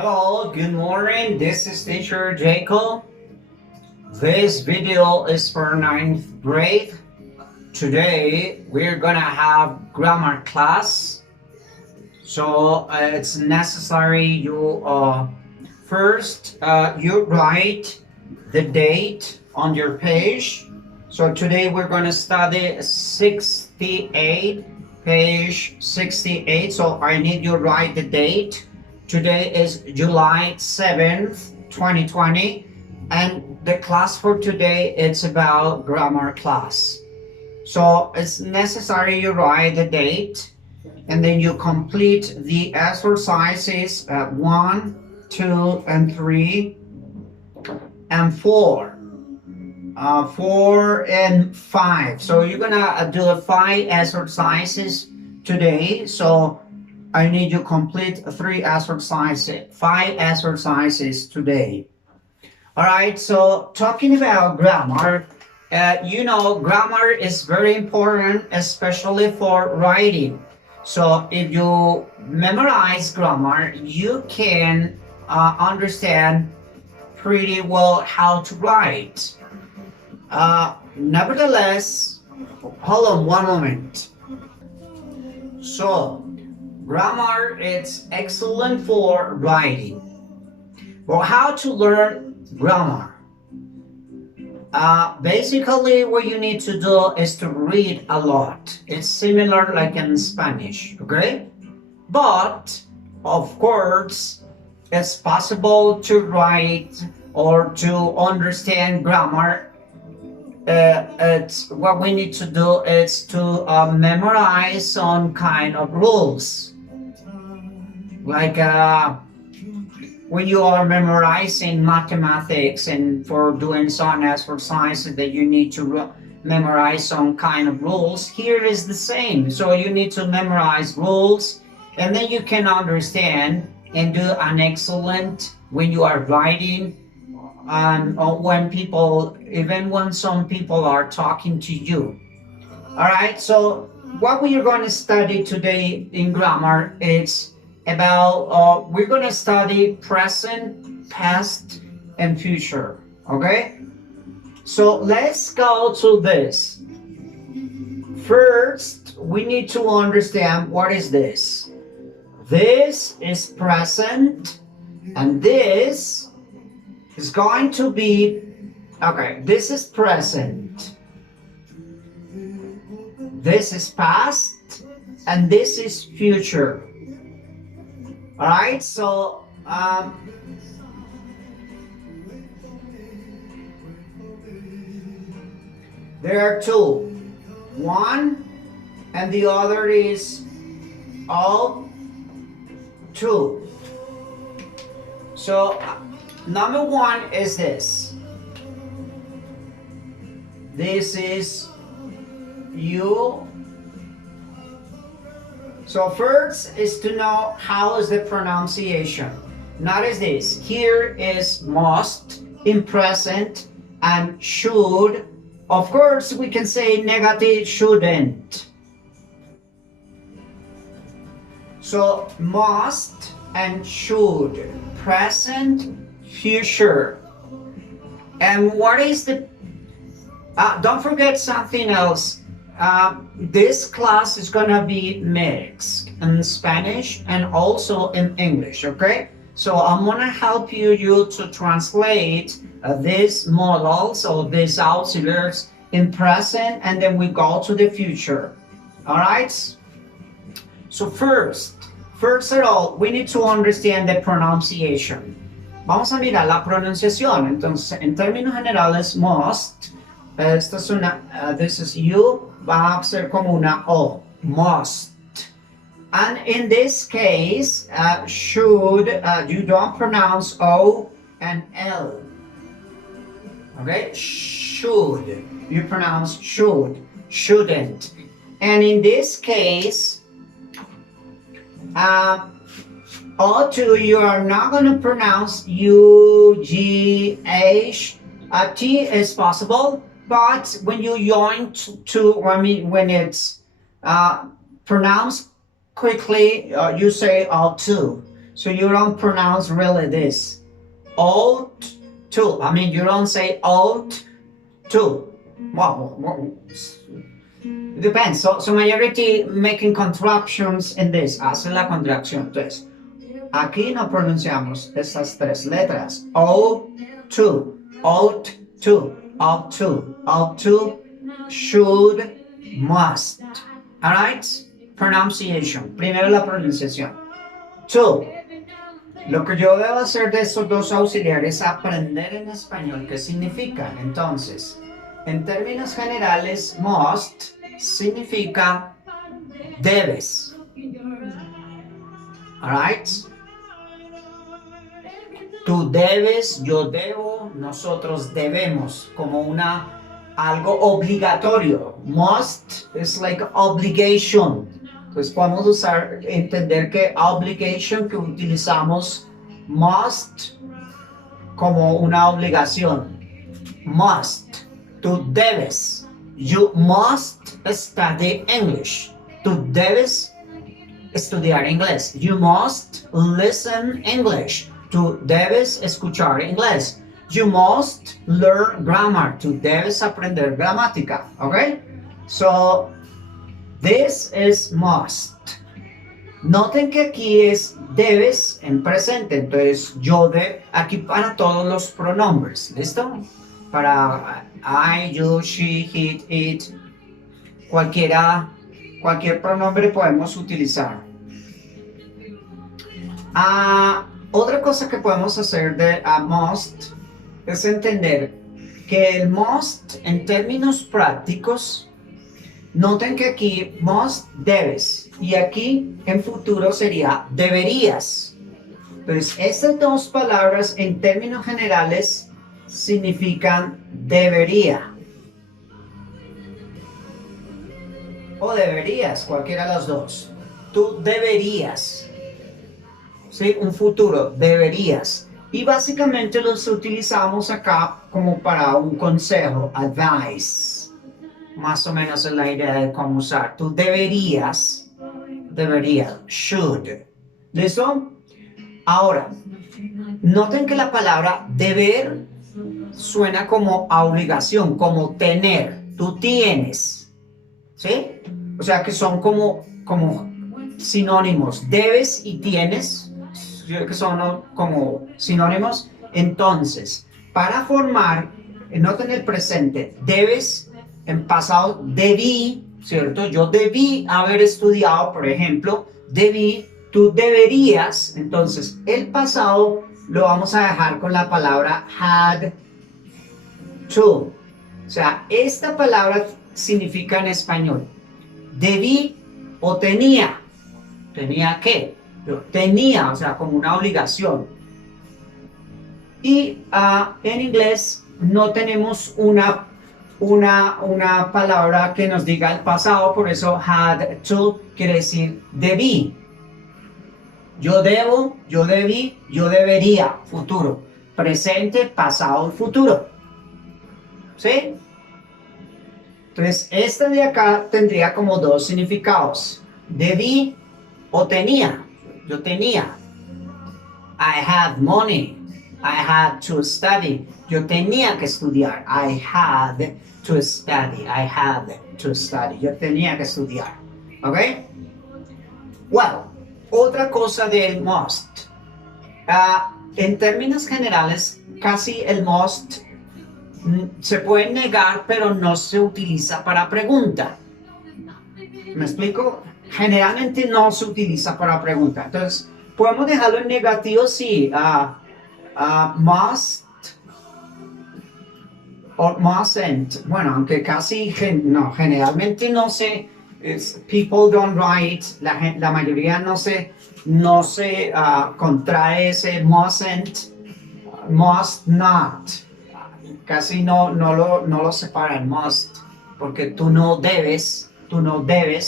Hello, good morning. This is teacher Jacob. This video is for ninth grade. Today we're gonna have grammar class. So it's necessary you first you write the date on your page. So today we're gonna study 68, page 68. So I need you write the date. Today is July 7th, 2020, and the class for today it's about grammar class. So it's necessary you write the date and then you complete the exercises 1, 2, and 3, and 4. 4 and 5. So you're gonna do 5 exercises today. So I need you complete 5 exercises today. All right, so talking about grammar, grammar is very important, especially for writing. So if you memorize grammar, you can understand pretty well how to write. Nevertheless, hold on one moment. So, grammar is excellent for writing. Well, how to learn grammar? Basically, what you need to do is to read a lot. It's similar like in Spanish, okay? But, of course, it's possible to write or to understand grammar. It's what we need to do is to memorize some kind of rules, like when you are memorizing mathematics and for doing some exercises that you need to memorize some kind of rules. Here is the same. So you need to memorize rules, and then you can understand and do an excellent when you are writing. Even when some people are talking to you. All right, so what we are going to study today in grammar is about, we're going to study present, past, and future, okay? So let's go to this. First, we need to understand what is this. This is present, and this is going to be, okay, this is present, this is past, and this is future. All right, so there are two. One and the other is all two. So number one is this. This is you. So first is to know how is the pronunciation. Notice this. Here is must in present and should. Of course, we can say negative shouldn't. So must and should, present, future. And what is the, don't forget something else. This class is gonna be mixed in Spanish and also in English, okay? So I'm gonna help you to translate these models or these auxiliaries in present, and then we go to the future. All right? So first of all, we need to understand the pronunciation. Vamos a mirar la pronunciación. Entonces, en términos generales, must, esta es una, this is you, va a ser como una O, must. And in this case, should, you don't pronounce O and L. Okay, should, you pronounce should, shouldn't. And in this case, O2, you are not going to pronounce U, G, H. T is possible, but when you join when it's pronounced quickly, you say O2. So you don't pronounce really this. Ought to. I mean, you don't say ought to. Well, it depends. So majority making contractions in this. Hacen la contracción. Entonces, aquí no pronunciamos estas tres letras. Ought to. Ought to. Ought to. Ought to. Should. Must. Alright? Pronunciation. Primero la pronunciación. To. Lo que yo debo hacer de estos dos auxiliares es aprender en español qué significan. Entonces, en términos generales, must significa debes. Alright? Tú debes, yo debo, nosotros debemos, como algo obligatorio. Must is like obligation. Entonces podemos entender que obligation, que utilizamos must como una obligación. Must, tú debes. You must study English. Tú debes estudiar inglés. You must listen English. Tú debes escuchar inglés. You must learn grammar. Tú debes aprender gramática. Okay? So, this is must. Noten que aquí es debes en presente. Entonces, aquí para todos los pronombres. ¿Listo? Para I, you, she, he, it. Cualquier pronombre podemos utilizar. Otra cosa que podemos hacer de must es entender que el must en términos prácticos, noten que aquí must debes y aquí en futuro sería deberías. Entonces estas dos palabras en términos generales significan debería o deberías, cualquiera de las dos. Tú deberías. ¿Sí? Un futuro, deberías. Y básicamente los utilizamos acá como para un consejo, advice. Más o menos es la idea de cómo usar. Tú deberías, should. ¿Listo? Ahora, noten que la palabra deber suena como a obligación, como tener. Tú tienes. ¿Sí? O sea que son como sinónimos. Debes y tienes. Que son como sinónimos. Entonces, para formar, noten el presente, debes, en pasado, debí, ¿cierto? Yo debí haber estudiado, por ejemplo, debí, tú deberías, entonces, el pasado lo vamos a dejar con la palabra had to. O sea, esta palabra significa en español, debí o tenía. ¿Tenía qué? Tenía, o sea, como una obligación. Y en inglés no tenemos una palabra que nos diga el pasado, por eso had to quiere decir debí. Yo debo, yo debí, yo debería, futuro. Presente, pasado y futuro. ¿Sí? Entonces, esta de acá tendría como dos significados. Debí o tenía. Yo tenía. I had money. I had to study. Yo tenía que estudiar. I had to study. I had to study. Yo tenía que estudiar. ¿Ok? Well, otra cosa del must. En términos generales, casi el must se puede negar, pero no se utiliza para pregunta. ¿Me explico? Generalmente no se utiliza para pregunta. Entonces, podemos dejarlo en negativo si must o mustn't. Bueno, aunque casi generalmente no se people don't write, la mayoría no se contrae ese mustn't, must not. Casi no lo separan, must, porque tú no debes,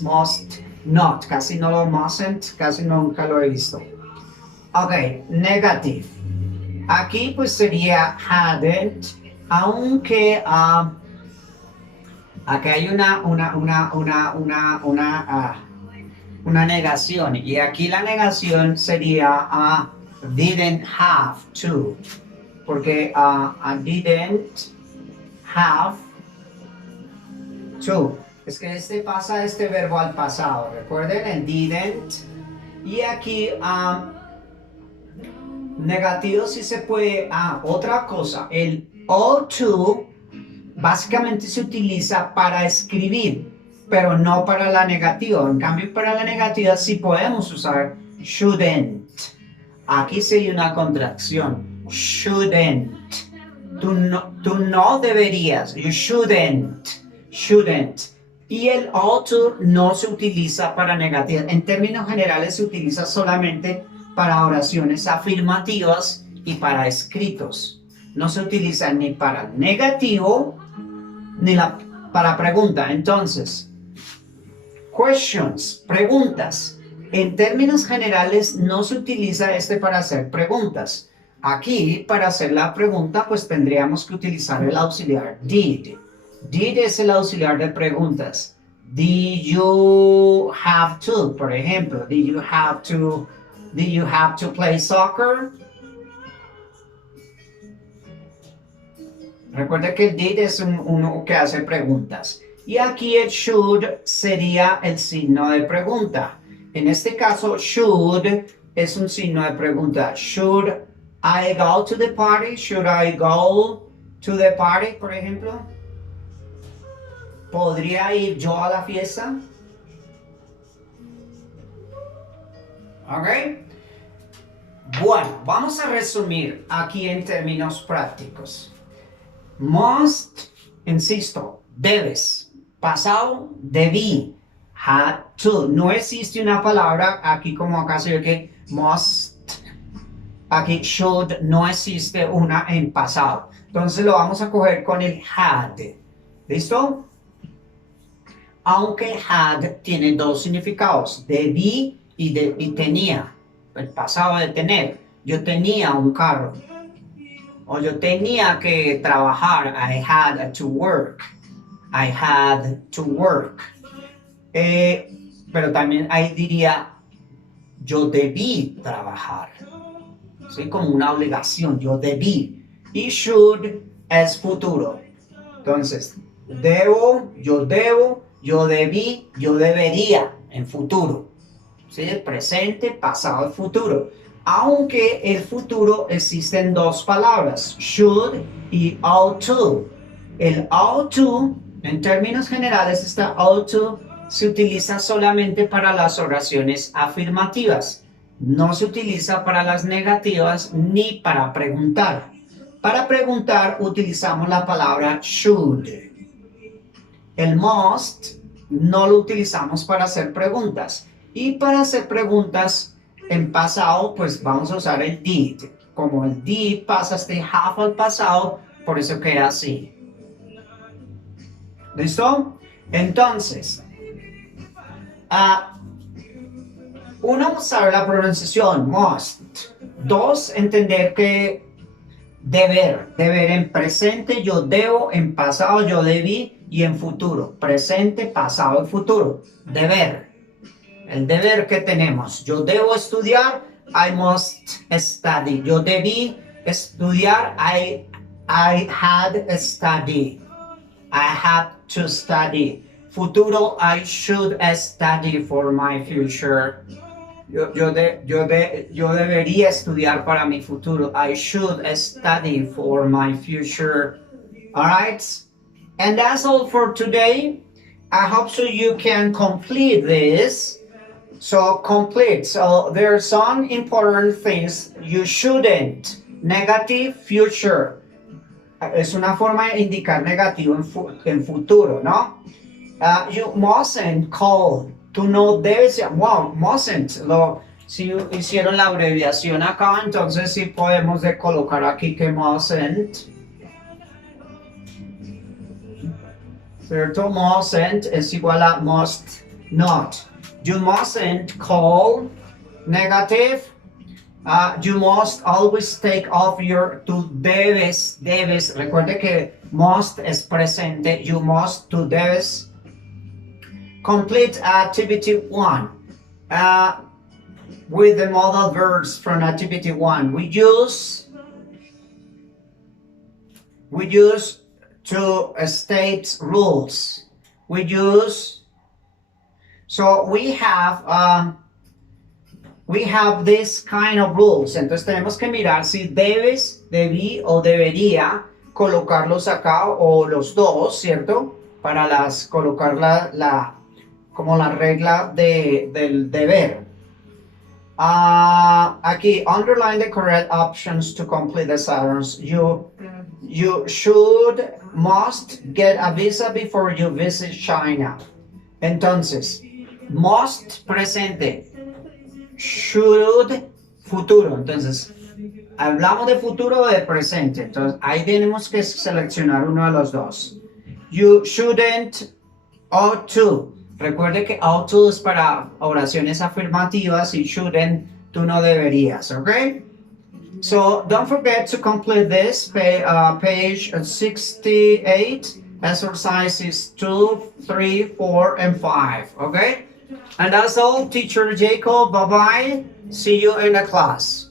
must not, casi no lo mustn't, casi nunca lo he visto. Ok, negative. Aquí pues sería hadn't, aunque aquí hay una negación. Y aquí la negación sería didn't have to. Porque I didn't have to. Es que pasa este verbo al pasado. Recuerden el didn't. Y aquí negativo sí se puede. Otra cosa. El ought to básicamente se utiliza para escribir, pero no para la negativa. En cambio, para la negativa sí podemos usar shouldn't. Aquí sería una contracción. Shouldn't. Tú no deberías. You shouldn't. Shouldn't. Y el ought to no se utiliza para negativas. En términos generales se utiliza solamente para oraciones afirmativas y para escritos. No se utiliza ni para negativo ni para pregunta. Entonces, questions, preguntas. En términos generales no se utiliza para hacer preguntas. Aquí, para hacer la pregunta, pues tendríamos que utilizar el auxiliar did. Did es el auxiliar de preguntas. Did you have to, por ejemplo, did you have to play soccer? Recuerda que el did es uno que hace preguntas. Y aquí el should sería el signo de pregunta. En este caso, should es un signo de pregunta. Should I go to the party? Should I go to the party, por ejemplo? ¿Podría ir yo a la fiesta? ¿Ok? Bueno, vamos a resumir aquí en términos prácticos. Must, insisto, debes. Pasado, debí. Had to. No existe una palabra aquí como acá se ve que must. Aquí should no existe una en pasado. Entonces lo vamos a coger con el had. ¿Listo? Aunque had tiene dos significados. Debí y tenía. El pasado de tener. Yo tenía un carro. O yo tenía que trabajar. I had to work. I had to work. Pero también ahí diría, yo debí trabajar. ¿Sí? Como una obligación, yo debí. Y should es futuro. Entonces, debo, yo debí, yo debería en futuro. ¿Sí? Presente, pasado y futuro. Aunque el futuro existen dos palabras, should y ought to. El ought to, en términos generales, esta ought to se utiliza solamente para las oraciones afirmativas. No se utiliza para las negativas ni para preguntar. Para preguntar utilizamos la palabra should. El must no lo utilizamos para hacer preguntas. Y para hacer preguntas en pasado, pues vamos a usar el did. Como el did pasa have al pasado, por eso queda así. ¿Listo? Entonces, uno, sabe la pronunciación, must. Dos, entender que deber en presente yo debo, en pasado yo debí y en futuro. Presente, pasado y futuro. Deber. El deber que tenemos. Yo debo estudiar, I must study. Yo debí estudiar, I had study. I had to study. Futuro, I should study for my future. Yo debería estudiar para mi futuro. I should study for my future. All right? And that's all for today. I hope so you can complete this. So complete. So there are some important things you shouldn't. Negative, future. Es una forma de indicar negativo en futuro, ¿no? You mustn't call. Tú no debes. Wow, mustn't. Si hicieron la abreviación acá, entonces sí podemos colocar aquí que mustn't. ¿Cierto? Mustn't es igual a must not. You mustn't call. Negative. You must always take off tú debes. Recuerde que must es presente. You must, tú debes. Complete activity 1. uh, with the modal verbs from activity 1. We use to state rules. So we have this kind of rules. Entonces tenemos que mirar si debes, debí o debería colocarlos acá o los dos, ¿cierto? Para colocar como la regla del deber. Aquí, underline the correct options to complete the sentence. You must get a visa before you visit China. Entonces, must, presente. Should, futuro. Entonces, hablamos de futuro o de presente. Entonces, ahí tenemos que seleccionar uno de los dos. You shouldn't, ought to. Recuerde que ought to es para oraciones afirmativas y shouldn't, tú no deberías, ¿ok? So, don't forget to complete this page 68, exercises 2, 3, 4, and 5, okay? And that's all, Teacher Jacob. Bye-bye. See you in the class.